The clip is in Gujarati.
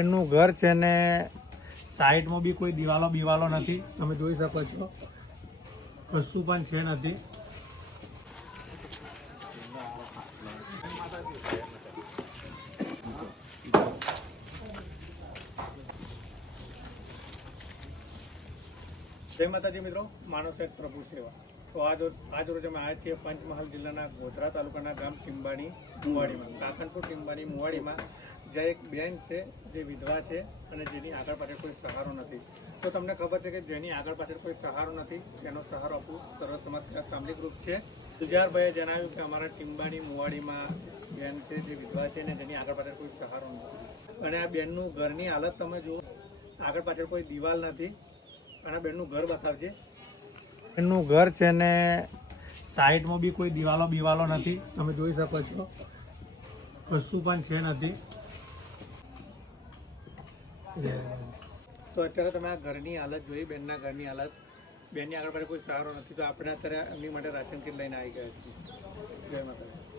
એમનું ઘર છે ને સાઈડમાં બી કોઈ દિવાલો બિવાલો નથી. તમે જોઈ શકો છો. કશું પણ છે નથી. જય માતાજી મિત્રો, માનવ સેટ પ્રભુ સેવા. તો આજ આજ રોજ અમે આવ્યા છીએ પંચમહાલ જિલ્લાના ગોધરા તાલુકાના ગામ ટીંબાણી મુવાડીમાં કાકનપુર ટીંબાણી મુવાડીમાં. જે એક બેન છે, જે વિધવા છે અને જેની આગળ પાછળ કોઈ સહારો નથી. તો તમને ખબર છે કે જેની આગળ પાછળ કોઈ સહારો નથી, તેનો સહારો આપવો સર્વ સમાજ સામલિક ગ્રુપ છે. સુજારભાઈએ જણાવ્યું કે અમારા ટીંબાણી મુવાડીમાં બેન છે, જે વિધવા છે ને જેની આગળ પાછળ કોઈ સહારો નથી. અને આ બેનનું ઘરની હાલત તમે જુઓ, આગળ પાછળ કોઈ દિવાલ નથી. અને બેનનું ઘર બતાવજે. એમનું ઘર છે ને સાઈડમાં બી કોઈ દિવાલો બિવાલો નથી. તમે જોઈ શકો છો. કશું પણ છે નથી. તો અત્યારે તમે આ ઘરની હાલત જોઈ, બેનના ઘરની હાલત. બેનની આગળ પાસે કોઈ સહારો નથી, તો આપણે અત્યારે એમની માટે રાશન કીટ લઈને આવી ગયા છીએ. જય માતા